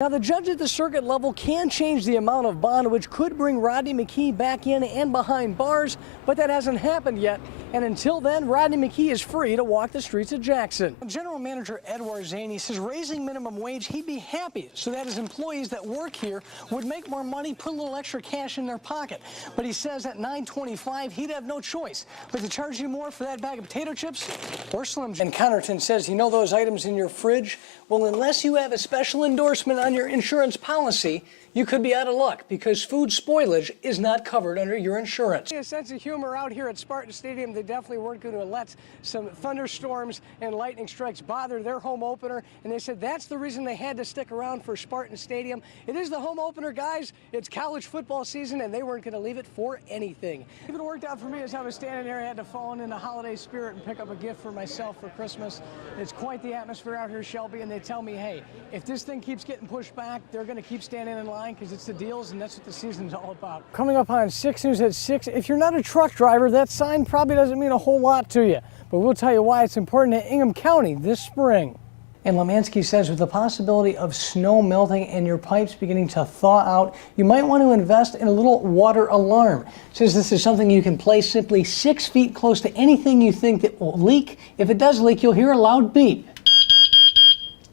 Now, the judge at the circuit level can change the amount of bond, which could bring Rodney McKee back in and behind bars, but that hasn't happened yet. And until then, Rodney McKee is free to walk the streets of Jackson. General Manager Edward Zaney says raising minimum wage, he'd be happy so that his employees that work here would make more money, put a little extra cash in their pocket. But he says at $9.25, he'd have no choice but to charge you more for that bag of potato chips or Slim Jim. And Connerton says, you know those items in your fridge? Well, unless you have a special endorsement on your insurance policy, you could be out of luck because food spoilage is not covered under your insurance. A sense of humor out here at Spartan Stadium. They definitely weren't going to let some thunderstorms and lightning strikes bother their home opener, and they said that's the reason they had to stick around for Spartan Stadium. It is the home opener, guys. It's college football season, and they weren't going to leave it for anything. It worked out for me as I was standing there. I had to fall in the holiday spirit and pick up a gift for myself for Christmas. It's quite the atmosphere out here, Shelby, and they tell me, hey, if this thing keeps getting pushed back, they're going to keep standing in line because it's the deals, and that's what the season's all about. Coming up on 6 News at 6, if you're not a truck driver, that sign probably doesn't mean a whole lot to you, but we'll tell you why it's important to Ingham County this spring. And Lemansky says with the possibility of snow melting and your pipes beginning to thaw out, you might want to invest in a little water alarm. Says this is something you can place simply 6 feet close to anything you think that will leak. If it does leak, you'll hear a loud beep,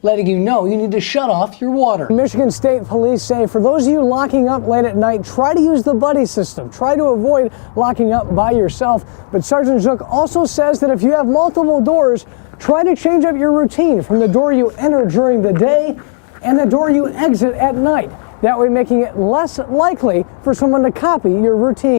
letting you know you need to shut off your water. Michigan State Police say for those of you locking up late at night, try to use the buddy system. Try to avoid locking up by yourself. But Sergeant Zook also says that if you have multiple doors, try to change up your routine from the door you enter during the day and the door you exit at night. That way making it less likely for someone to copy your routine.